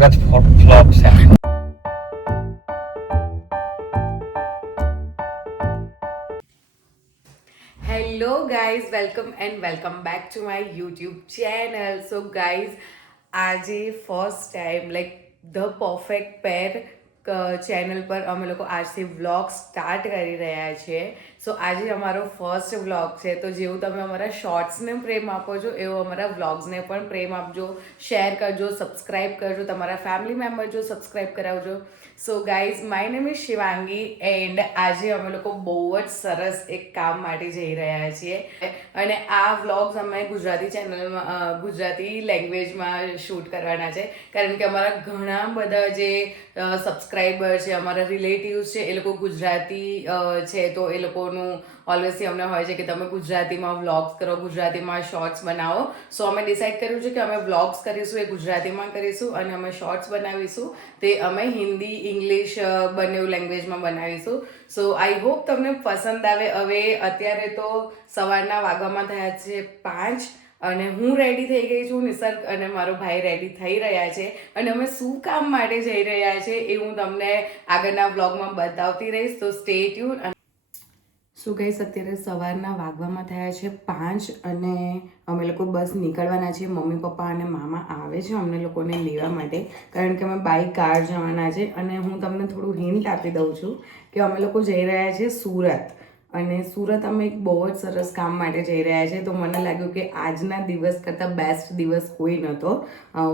સ્વાગત ફ્લોપ છે hello guys welcome and welcome back to my YouTube channel so guys આજે first time like the perfect pair channel પર અમે લોકો આજથી વ્લોગ સ્ટાર્ટ કરી રહ્યા છીએ સો આજે અમારો ફર્સ્ટ વ્લોગ છે. તો જેવું તમે અમારા શોર્ટ્સને પ્રેમ આપો છો, એવું અમારા વ્લોગ્સને પણ પ્રેમ આપજો. શેર કરજો સબસ્ક્રાઈબ કરજો, તમારા ફેમિલી મેમ્બર જો સબસ્ક્રાઈબ કરાવજો. So guys my name is Shivangi and આજે અમે લોકો બહુ જ સરસ એક કામ માટે જઈ રહ્યા છીએ. અને આ વ્લોગ્સ અમે ગુજરાતી ચેનલમાં ગુજરાતી લેંગ્વેજમાં શૂટ કરવાના છે. કારણ કે અમારા ઘણા બધા જે સબસ્ક્રાઈબર છે, અમારા રિલેટિવ્સ છે, એ લોકો ગુજરાતી છે, તો એ લોકોનું ઓલવેઝથી અમને હોય છે કે તમે ગુજરાતીમાં વ્લોગ્સ કરો, ગુજરાતીમાં શોર્ટ્સ બનાવો. સો અમે ડિસાઇડ કર્યું છે કે અમે વ્લોગ્સ કરીશું, એ ગુજરાતીમાં કરીશું અને અમે શોર્ટ્સ બનાવીશું. તે અમે હિન્દી ઇંગ્લિશ બંને લેંગ્વેજમાં બનાવીશું. સો આઈ હોપ તમને પસંદ આવે. હવે અત્યારે તો સવારના વાગવામાં થયા છે પાંચ અને હું રેડી થઈ ગઈ છું, નિસર્ગ અને મારો ભાઈ રેડી થઈ રહ્યા છે અને અમે શું કામ માટે જઈ રહ્યા છે એ હું તમને આગળના વ્લોગમાં બતાવતી રહીશ. તો સ્ટે ટ્યુન સો ગઈ અત્યારે સવારના વાગવામાં થયા છે પાંચ અને અમે લોકો બસ નીકળવાના છીએ. મમ્મી, પપ્પા અને મામા આવે છે અમને લોકોને લેવા માટે. કારણ કે અમે બાઇક કાર જવાના છે અને હું તમને થોડું હિન્ટ આપી દઉં છું કે અમે લોકો જઈ રહ્યા છીએ સુરત. અને સુરત અમે એક બહુ જ સરસ કામ માટે જઈ રહ્યા છીએ. તો મને લાગ્યું કે આજના દિવસ કરતાં બેસ્ટ દિવસ કોઈ નહોતો.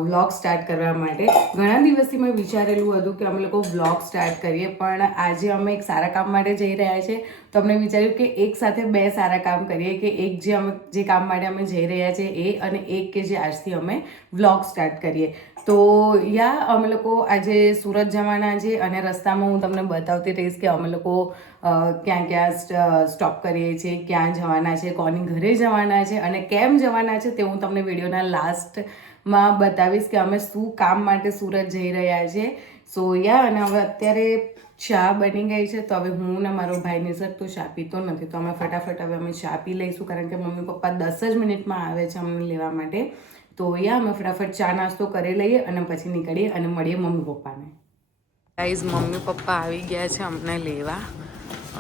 વ્લોગ સ્ટાર્ટ કરવા માટે. ઘણા દિવસથી મેં વિચારેલું હતું કે અમે લોકો વ્લોગ સ્ટાર્ટ કરીએ, પણ આજે અમે એક સારા કામ માટે જઈ રહ્યા છીએ. તો અમને વિચાર્યું કે એક સાથે બે સારા કામ કરીએ કે એક જે અમે, જે કામ માટે અમે જઈ રહ્યા છીએ એ અને એક કે જે આજથી અમે વ્લોગ સ્ટાર્ટ કરીએ. તો યા, અમે લોકો આજે સુરત જવાના છે અને રસ્તામાં હું તમને બતાવતી રહીશ કે અમે લોકો ક્યાં ક્યાં સ્ટોપ કરીએ છીએ, ક્યાં જવાના છે, કોની ઘરે જવાના છે અને કેમ જવાના છે તે હું તમને વિડીયોના લાસ્ટમાં બતાવીશ કે અમે શું કામ માટે સુરત જઈ રહ્યા છીએ સો યા, અને હવે અત્યારે ચા બની ગઈ છે, તો હવે હું ને મારો ભાઈ નિસર્ગ તો ચા પીતો નથી, તો અમે ફટાફટ હવે અમે ચા પી લઈશું કારણ કે મમ્મી પપ્પા દસ જ મિનિટમાં આવે છે અમને લેવા માટે. તો યા અમે ફટાફટ ચા નાસ્તો કરી લઈએ અને પછી નીકળીએ અને મળીએ મમ્મી પપ્પાને. ગાઈઝ મમ્મી પપ્પા આવી ગયા છે અમને લેવા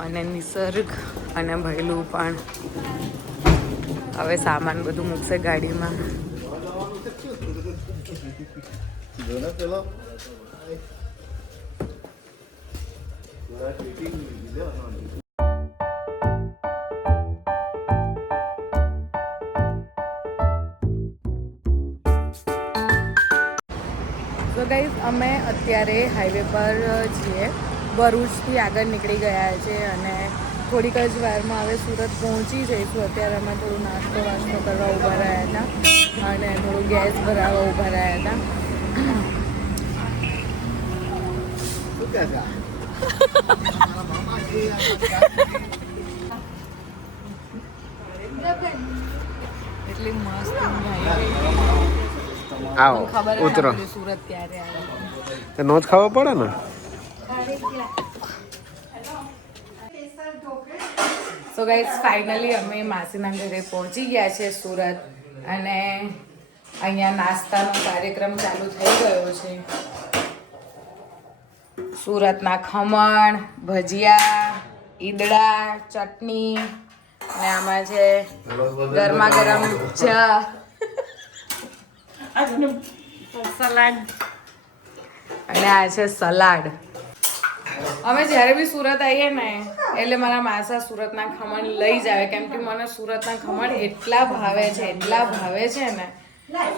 અને નિસર્ગ અને ભૈલું પણ. હવે સામાન બધું મૂકશે ગાડીમાં. તો ગાઈઝ અમે અત્યારે હાઈવે પર છીએ. ભરૂચથી આગળ નીકળી ગયા છે અને થોડીક જ વારમાં હવે સુરત પહોંચી જઈશું. અત્યારે અમે થોડું નાસ્તો વાસ્તો કરવા ઊભા રહ્યા હતા અને થોડું ગેસ ભરાવવા ઊભા રહ્યા હતા. એટલી મસ્ત આવી ઉતરો. તો નો જ ખાવા પડે ને? સો ગાઈઝ ફાઇનલી અમે માસીના ઘરે પહોંચી ગયા છે સુરત અને અહીંયા નાસ્તાનો કાર્યક્રમ ચાલુ થઈ ગયો છે. સુરતના ખમણ ભજીયા ઈદડા ચટણી અને આમાં છે ગરમા ગરમ ચા. સલાડ. અને આ છે સલાડ. અમે જ્યારે બી સુરત આવીએ ને એટલે મારા માસા સુરતના ખમણ લઈ જ આવે. કેમ કે મને સુરતના ખમણ એટલા ભાવે છે એટલા ભાવે છે ને.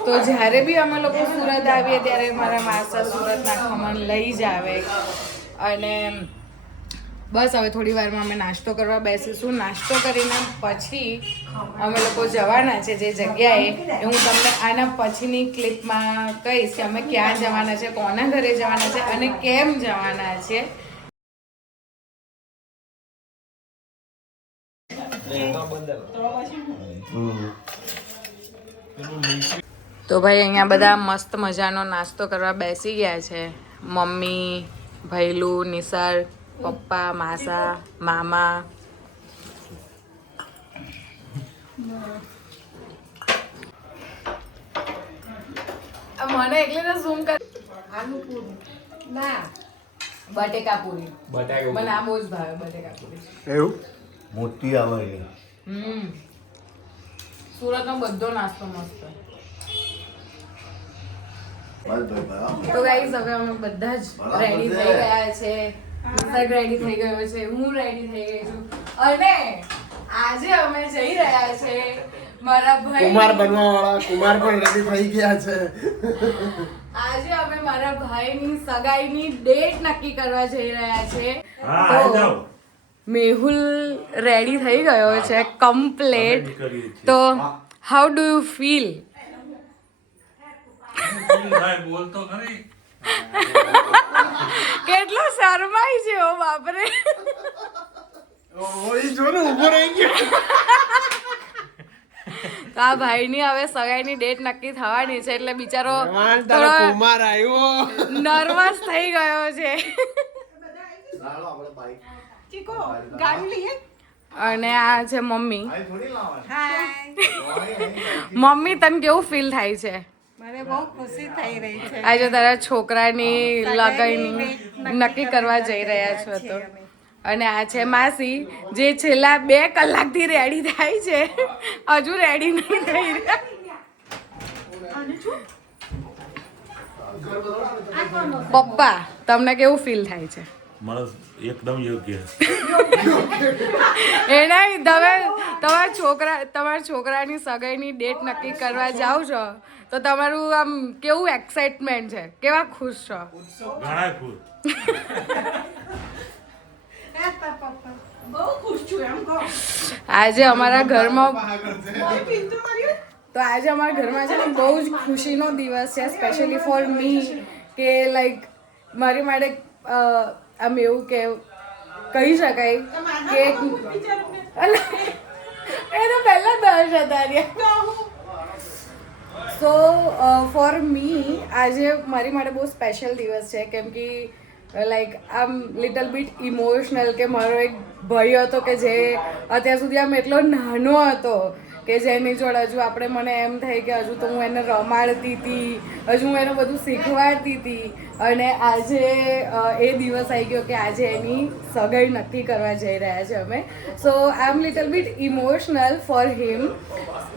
તો જ્યારે બી અમે લોકો સુરત આવીએ ત્યારે મારા માસા સુરતના ખમણ લઈ જ આવે. અને બસ હવે થોડી વારમાં અમે નાસ્તો કરવા બેસીશું. નાસ્તો કરીને પછી અમે લોકો જવાના છે જે જગ્યાએ. હું તમને આના પછીની ક્લિપમાં કહીશ કે અમે ક્યાં જવાના છે, કોના ઘરે જવાના છે અને કેમ જવાના છે. તો ભાઈ અહીંયા બધા મસ્ત મજાનો નાસ્તો કરવા બેસી ગયા છે. મમ્મી, ભૈલું, નિસાર પપ્પા માસા મામા. મને એકલીને ઝૂમ કર આલુ પૂરી. ના. બટેકા પૂરી. મને આ બહુ જ ભાવે બટેકા પૂરી. એવું? મોટી આવે હમ. સુરતનો બધો નાસ્તો મસ્ત. તો ગાઈઝ હવે અમે બધા જ રેડી થઈ ગયા છે. નિસર્ગ રેડી થઈ ગયો છે હું રેડી થઈ ગઈ છું. અને આજે અમે જઈ રહ્યા છે મારા ભાઈ કુમાર બનવા વાળા કુમાર પણ રેડી થઈ ગયા છે. આજે અમે મારા ભાઈની સગાઈની ડેટ નક્કી કરવા જઈ રહ્યા છે. હા તો મેહુલ રેડી થઈ ગયો છે કમ્પ્લેટ તો હાઉ ડુ યુ ફીલ ભાઈ બોલતો ખરી? કેટલો શરમાય છે ઓ બાપરે. ઓય જો ને ઊભો રહી ગયો. તો આ ભાઈની હવે સગાઈની ડેટ નક્કી થવાની છે એટલે બિચારો થોડો કુમાર આવ્યો. નર્વસ થઈ ગયો છે. અને આ છે મમ્મી. મમ્મી તને કેવું ફીલ થાય છે? મને બહુ ખુશી થઈ રહી છે. આજે તારા છોકરાની લગાઈની નક્કી કરવા જઈ રહ્યા છો તો. અને આ છે માસી જે છેલ્લા બે કલાકથી રેડી થાય છે. હજુ રેડી નહીં થઈ રહ્યા. પપ્પા તમને કેવું ફીલ થાય છે? મને એકદમ યોગ્ય એના તમે તમારા છોકરા તમારા છોકરાની સગાઈની ડેટ નક્કી કરવા જાઓ છો તો તમારું આમ કેવું એક્સાઇટમેન્ટ છે? કેવા ખુશ છો? ઘણા ખુશ. આજે અમારા ઘરમાં તો આજે અમારા ઘરમાં છે ને બહુ જ ખુશીનો દિવસ છે સ્પેશિયલી ફોર મી કે લાઈક મારી માટે આમ એવું કે કહી શકાય કે અલા, એ તો પહેલા દસ હતા રહ્યા સો ફોર મી આજે મારી માટે બહુ સ્પેશિયલ દિવસ છે કેમ કે લાઈક આમ લિટલ બીટ ઇમોશનલ કે મારો એક ભાઈ હતો કે જે અત્યાર સુધી આમ એટલો નાનો હતો કે જેની જોડે હજુ આપણે મને એમ થાય કે હજુ તો હું એને રમાડતી હતી હજુ હું એને બધું શીખવાડતી હતી. અને આજે એ દિવસ આવી ગયો કે આજે એની સગાઈ નક્કી કરવા જઈ રહ્યા છે અમે. So I am little bit emotional for him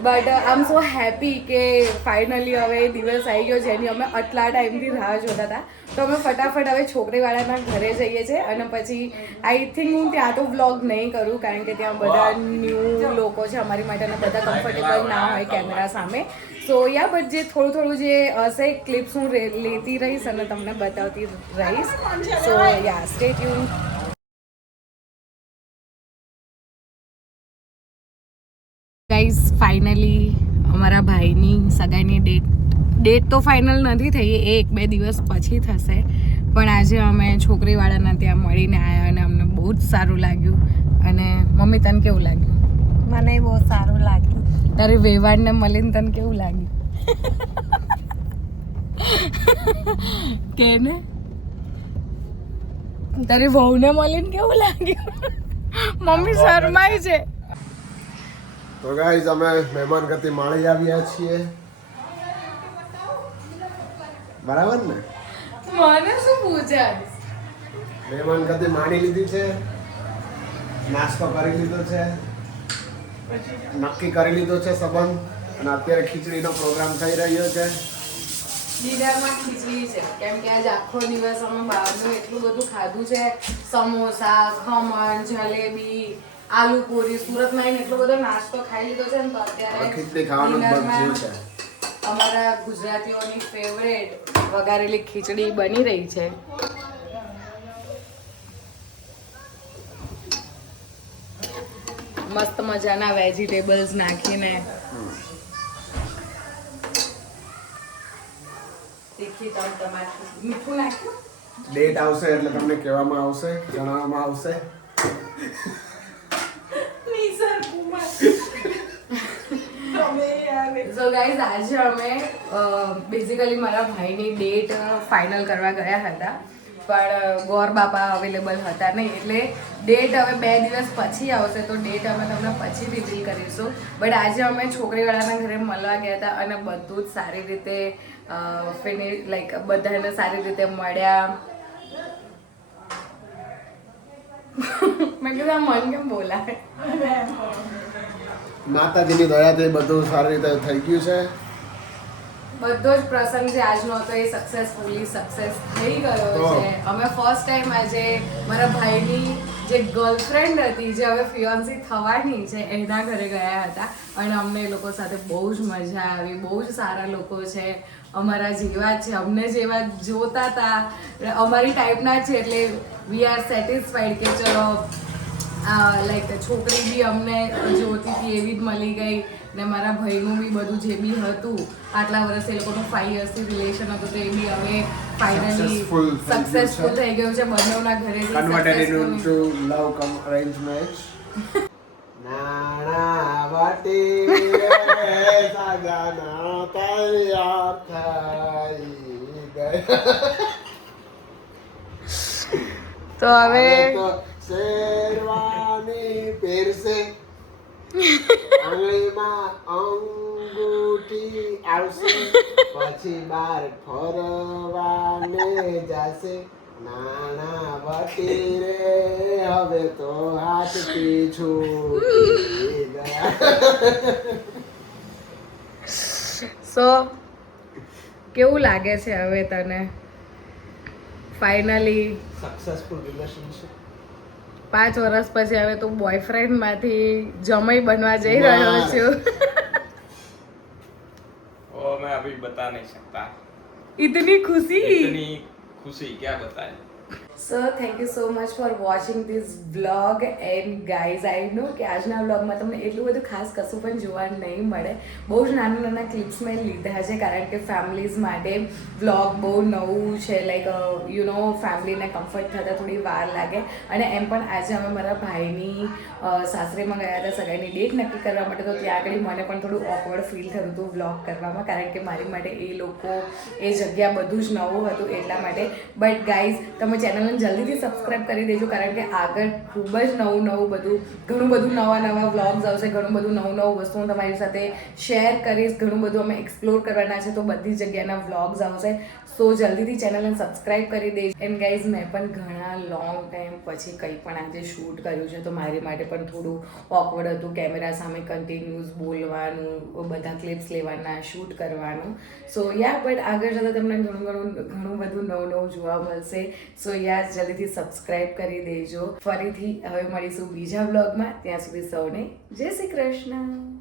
but I am so happy કે ફાઇનલી હવે એ દિવસ આવી ગયો જેની અમે આટલા ટાઈમથી રાહ જોતા હતા. તો અમે ફટાફટ હવે છોકરીવાળાના ઘરે જઈએ છીએ અને પછી આઈ થિંક હું ત્યાં તો વ્લોગ નહીં કરું, કારણ કે ત્યાં બધા ન્યૂ લોકો છે અમારી માટે બધા કમ્ફર્ટેબલ ના હોય કેમેરા સામે. સો યા બટ જે થોડું થોડું જે હશે ક્લિપ્સ હું લેતી રહીશ અને તમને બતાવતી રહીશ. So ya stay tune guys finally અમારા ભાઈની સગાઈની ડેટ ડેટ તો ફાઇનલ નથી થઈ, એ એક બે દિવસ પછી થશે. પણ આજે અમે છોકરીવાળાના ત્યાં મળીને આવ્યા અને અમને બહુ જ સારું લાગ્યું. અને મમ્મી, તને કેવું લાગ્યું? મને બહુ સારું લાગ્યું. તારી વેવાડને મળીને તને કેવું લાગ્યું? કે ને તારી વહુને મળીને કેવું લાગ્યું? મમ્મી શરમાય છે. તો ગાઈઝ અમે મહેમાન ગતિ માણી આવ્યા છીએ. બરાબર ને? મને શું પૂછે? મહેમાન ગતિ માણી લીધી છે. નાસ્તો કરી લીધો છે. નક્કી કરી લીધો છે સંબંધ અને અત્યારે ખીચડીનો પ્રોગ્રામ થઈ રહ્યો છે. ડિનરમાં ખીચડી છે. કેમ કે આજ આખો દિવસ અમે બહારનું એટલું બધું ખાધું છે. સમોસા ખમણ જલેબી આલુ પૂરી સુરતમાં એને એટલો બધો નાસ્તો ખાઈ લીધો છે ને તો અત્યારે ખીચડી ખાવાનું બંધ dinner થયું માં છે. અમારા ગુજરાતીઓની ફેવરેટ વઘારેલી ખીચડી બની રહી છે. મસ્ત મજાના વેજીટેબલ્સ નાખીને. મીઠું નાખ્યું? ડેટ આવશે એટલે તમને કહેવામાં આવશે જણાવવામાં આવશે. સો ગાઈઝ આજે અમે બેઝિકલી મારા ભાઈની ડેટ ફાઇનલ કરવા ગયા હતા. પણ ગોર બાપા અવેલેબલ હતા નહીં. એટલે ડેટ હવે બે દિવસ પછી આવશે, તો ડેટ અમે તમને પછી રિવીલ કરીશું. બટ આજે અમે છોકરીવાળાના ઘરે મળવા ગયા હતા અને બધું જ સારી રીતે ફિનિશ લાઈક બધાને સારી રીતે મળ્યા. મેં કીધું મન કેમ બોલાવે માતાજીની દયાથી બધું સારી રીતે થઈ ગયું છે. બધો જ પ્રસંગ જે આજનો હતો એ સક્સેસફુલી સક્સેસ થઈ ગયો છે. અમે ફર્સ્ટ ટાઈમ આજે મારા ભાઈની જે ગર્લફ્રેન્ડ હતી જે હવે ફિયોન્સી થવાની છે એના ઘરે ગયા હતા. અને અમને એ લોકો સાથે બહુ જ મજા આવી બહુ જ સારા લોકો છે. અમારા જેવા છે. અમને જેવા જોતા હતા. અમારી ટાઈપના છે એટલે વી આર સેટિસ્ફાઈડ કે ચલો લાઈક છોકરી બી અમને જોતી હતી એવી જ મળી ગઈ ને મારા ભાઈનું બી બધું જે બી હતું આટલા વર્ષ એ લોકોનું ફાઈવ યર્સથી રિલેશન હતું તો એ બી હવે ફાઇનલી સક્સેસફુલ થઈ ગયું છે. બંનેના ઘરે converted into love cum arrange નાણા વાટી સગાના તૈયાર થઈ ગયા તો હવે શેરવાની પહેરશે. આંગળીમાં અંગૂઠી આવશે. પછી બાર ફરવાને જાશે. નાના વટી રે હવે તો હાથથી પીછું સો કેવું લાગે છે હવે તને? ફાઇનલી સક્સેસફુલ રિલેશનશિપ પાંચ વર્ષ પછી હવે તું બોયફ્રેન્ડમાંથી જમાઈ બનવા જઈ રહ્યો છું. ઓ મેં અભી બતા નહીં શકતા. ઇતની ખુશી? ઇતની ખુશી ક્યાં બતાએ so thank you so much for watching this vlog and guys I know કે આજના વ્લોગમાં તમને એટલું બધું ખાસ કશું પણ જોવા નહીં મળે. બહુ જ નાના નાના ક્લિપ્સ મેં લીધા છે, કારણ કે ફેમિલીઝ માટે વ્લોગ બહુ નવું છે. લાઈક યુ નો ફેમિલીને કમ્ફર્ટ થતાં થોડી વાર લાગે. અને એમ પણ આજે અમે મારા ભાઈની સાસરેમાં ગયા હતા, સગાઈની ડેટ નક્કી કરવા માટે. તો ત્યાં આગળ મને પણ થોડું ઓકવર્ડ ફીલ થતું હતું વ્લોગ કરવામાં, કારણ કે મારી માટે એ લોકો, એ જગ્યા બધું જ નવું હતું એટલા માટે. બટ ગાઈઝ તમે ચેનલને જલ્દીથી સબસ્ક્રાઈબ કરી દેજો, કારણ કે આગળ ખૂબ જ નવું નવું બધું, ઘણું બધું નવા નવા વ્લોગ્સ આવશે, ઘણું બધું નવું નવું વસ્તુ હું તમારી સાથે શેર કરીશ, ઘણું બધું અમે એક્સપ્લોર કરવાના છે, તો બધી જગ્યાના વ્લોગ્સ આવશે. સો જલ્દીથી ચેનલને સબસ્ક્રાઈબ કરી દેજો. એન્ડ ગાઈઝ મેં પણ ઘણા લોંગ ટાઈમ પછી કંઈ પણ આજે શૂટ કર્યું છે, તો મારી માટે પણ થોડું ઓકવર્ડ હતું. કેમેરા સામે કન્ટિન્યુઅસ બોલવાનું, બધા ક્લિપ્સ લેવાના શૂટ કરવાનું. સો યા બટ આગળ જતાં તમને ઘણું ઘણું ઘણું બધું નવું નવું જોવા મળશે. સો યા જલ્દીથી સબસ્ક્રાઇબ કરી દેજો. ફરીથી હવે મળીશું બીજા બ્લોગમાં ત્યાં સુધી સૌને જય શ્રી કૃષ્ણ.